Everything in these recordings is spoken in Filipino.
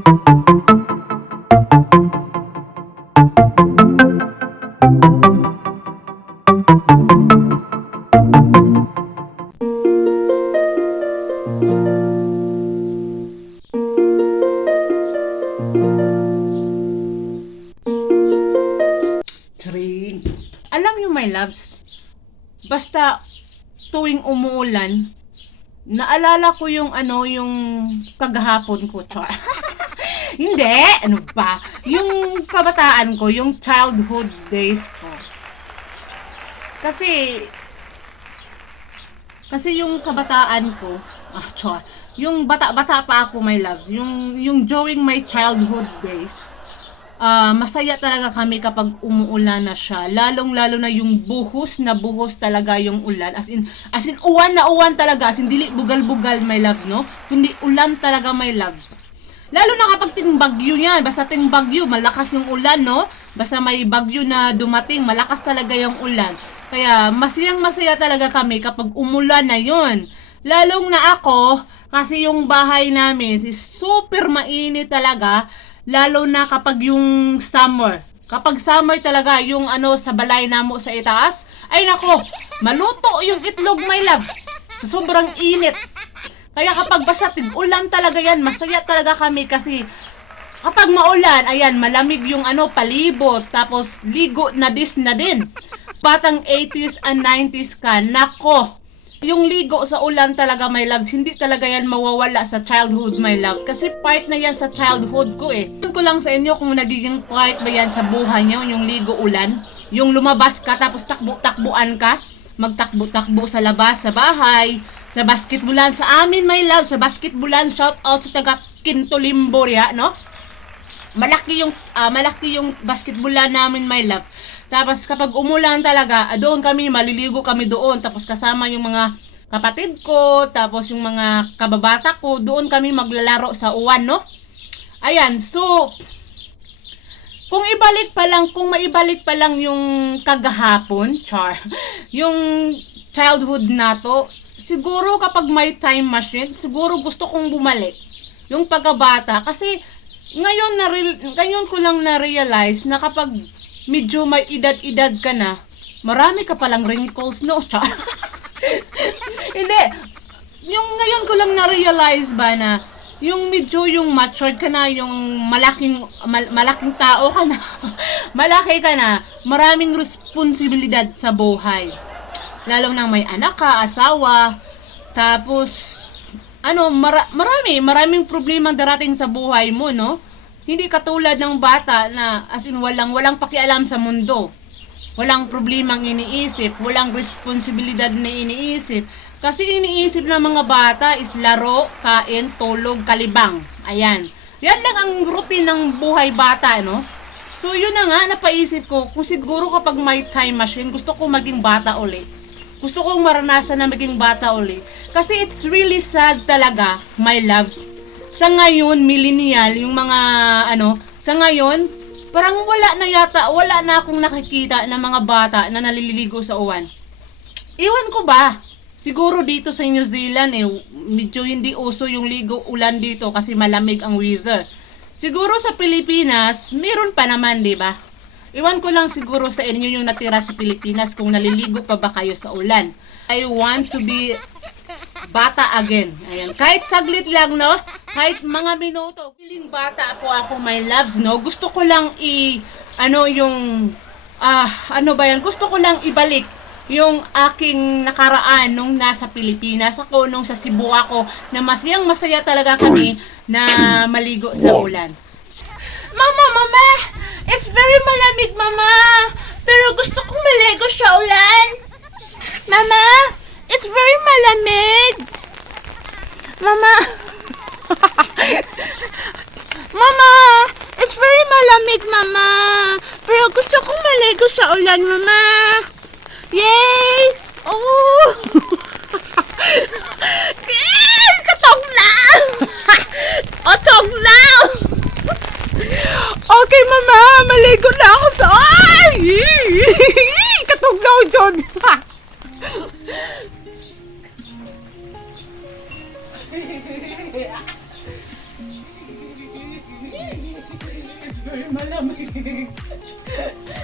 Charing. Alam nyo, my loves, basta tuwing umuulan, naalala ko yung yung kagahapon ko, char. Hindi, ano ba? Yung kabataan ko, yung childhood days ko. Kasi yung kabataan ko, char, yung bata-bata pa ako, my loves, yung during my childhood days, masaya talaga kami kapag umuulan na siya. Lalong-lalo na yung buhos na buhos talaga yung ulan. As in uwan na uwan talaga. As in, dili bugal-bugal, my loves, no? Kundi ulan talaga, my loves. Lalo na kapag tingbagyo niya. Basta tingbagyo, malakas yung ulan, no? Basta may bagyo na dumating, malakas talaga yung ulan. Kaya, masayang-masaya talaga kami kapag umulan na yun. Lalong na ako, kasi yung bahay namin is super mainit talaga. Lalo na kapag yung summer. Kapag summer talaga, yung sa balay namo sa itaas, ay nako, maluto yung itlog, my love. Sa sobrang init. Kaya kapag basta tig-ulan talaga yan, masaya talaga kami kasi kapag maulan, ayan, malamig yung palibot, tapos ligo na din. Batang 80s and 90s ka, nako. Yung ligo sa ulan talaga, my loves, hindi talaga yan mawawala sa childhood, my love. Kasi part na yan sa childhood ko eh. Alam ko lang sa inyo kung nagiging part ba yan sa buhay nyo, yung ligo ulan. Yung lumabas ka tapos takbo-takbuan ka. Magtakbo-takbo sa labas, sa bahay, sa basketbulan. Sa amin, my love, sa basketbulan, shout out sa taga Quinto Limboria, no? Malaki yung basketbulan namin, my love. Tapos kapag umulan talaga, doon maliligo kami doon. Tapos kasama yung mga kapatid ko, tapos yung mga kababata ko, doon kami maglalaro sa uwan, no? Ayan, so, kung maibalik pa lang yung kagahapon, yung childhood na to, siguro kapag may time machine, siguro gusto kong bumalik yung pagkabata. Kasi, ngayon ko lang na-realize na kapag medyo may edad-edad ka na, marami ka palang wrinkles, no? Hindi. Yung ngayon ko lang na-realize ba na yung medyo yung matured ka na, yung malaking tao ka na, malaki ka na, maraming responsibilidad sa buhay. Lalo na may anak ka, asawa, tapos maraming problema darating sa buhay mo, no? Hindi katulad ng bata na as in walang pakialam sa mundo. Walang problemang iniisip, walang responsibilidad na iniisip. Kasi iniisip ng mga bata is laro, kain, tulog, kalibang. Ayan. Yan lang ang routine ng buhay bata, no? So yun na nga, napaisip ko, kung siguro kapag may time machine, gusto ko maging bata ulit. Gusto kong maranasan na maging bata ulit. Kasi it's really sad talaga, my loves. Sa ngayon, millennial, yung mga sa ngayon, parang wala na akong nakikita ng mga bata na naliligo sa uwan. Iwan ko ba? Siguro dito sa New Zealand medyo hindi uso yung ligo ulan dito kasi malamig ang weather. Siguro sa Pilipinas, meron pa naman, di ba? Iwan ko lang siguro sa inyo yung natira sa Pilipinas kung naliligo pa ba kayo sa ulan. I want to be bata again. Ayan. Kahit saglit lang, no? Kahit mga minuto. Feeling bata po ako, my loves, no? Gusto ko lang gusto ko lang ibalik yung aking nakaraan nung nasa Pilipinas ako, nung sa Cebu ako, na masaya talaga kami na maligo sa ulan. Mama! It's very malamig, Mama! Pero gusto kong maligo sa ulan! Mama! It's very malamig! Mama! Mama! It's very malamig, Mama! Pero gusto kong maligo sa ulan, Mama! Yay! Oh! Katog na! Otog na! Okay, Mama! Maligo na ako sa... Ay! Katog na ako, John! It's very malamig.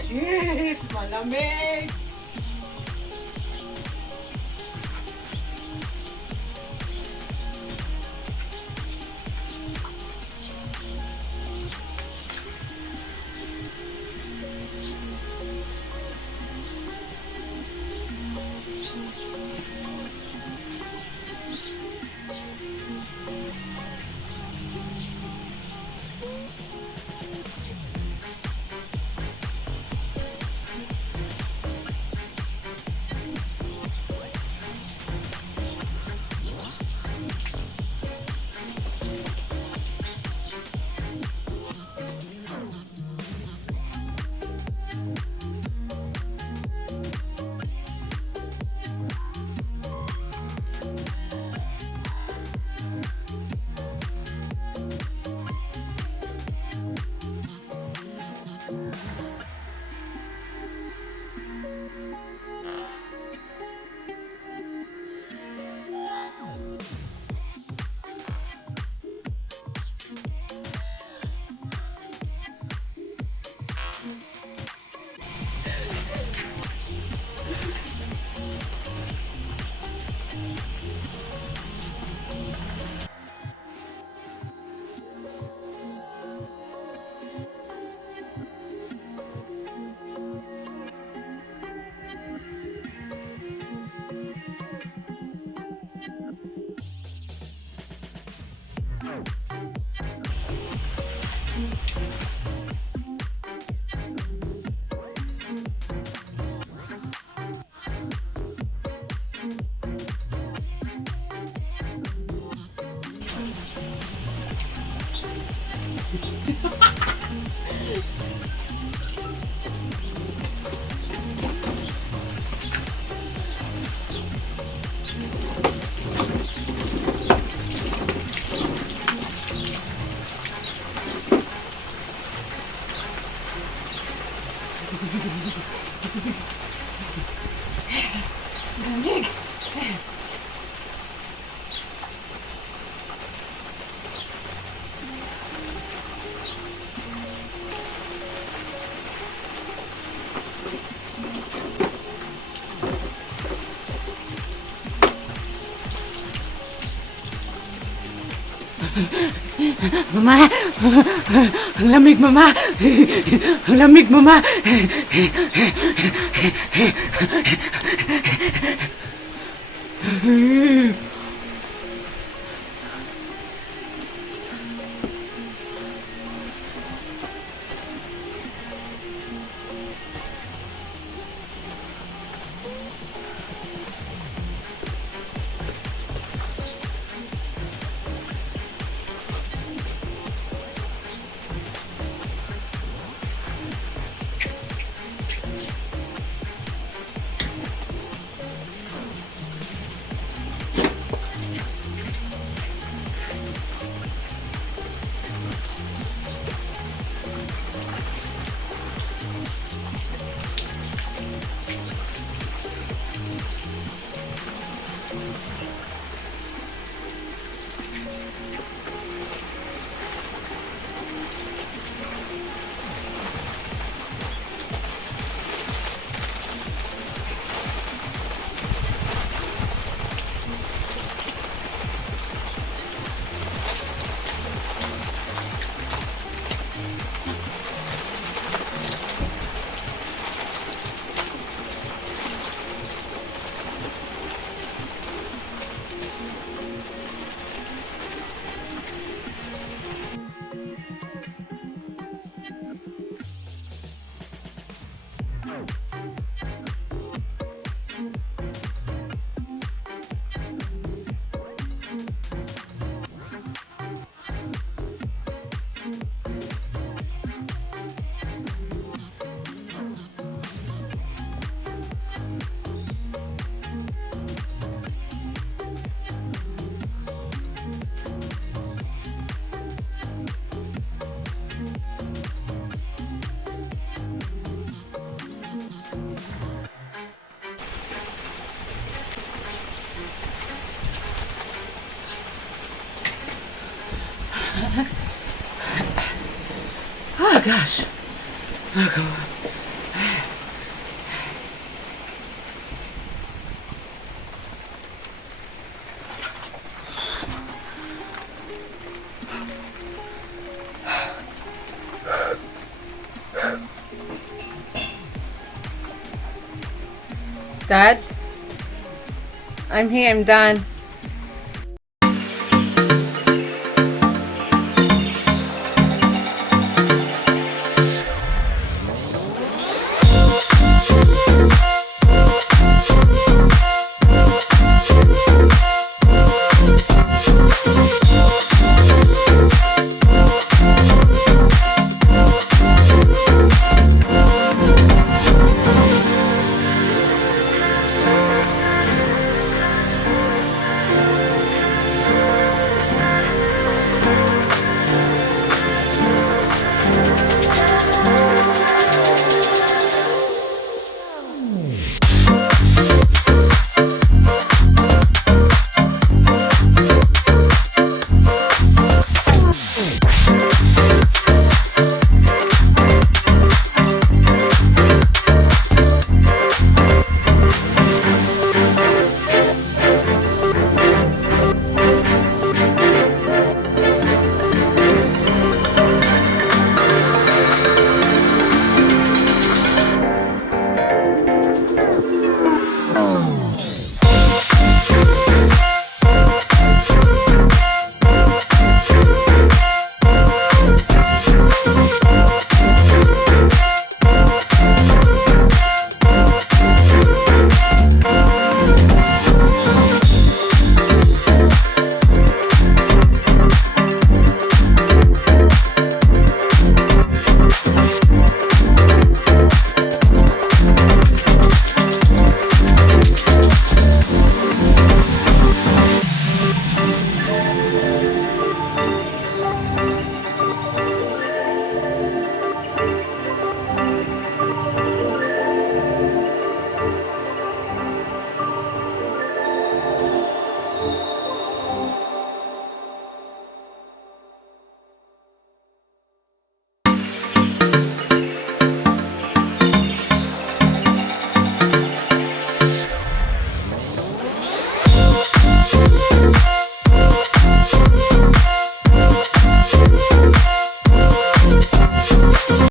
Yes, malamig. Lamig. Mama! Ang lamig, Mama! Ang lamig, Mama! gosh. Oh, God. Dad? I'm here, I'm done.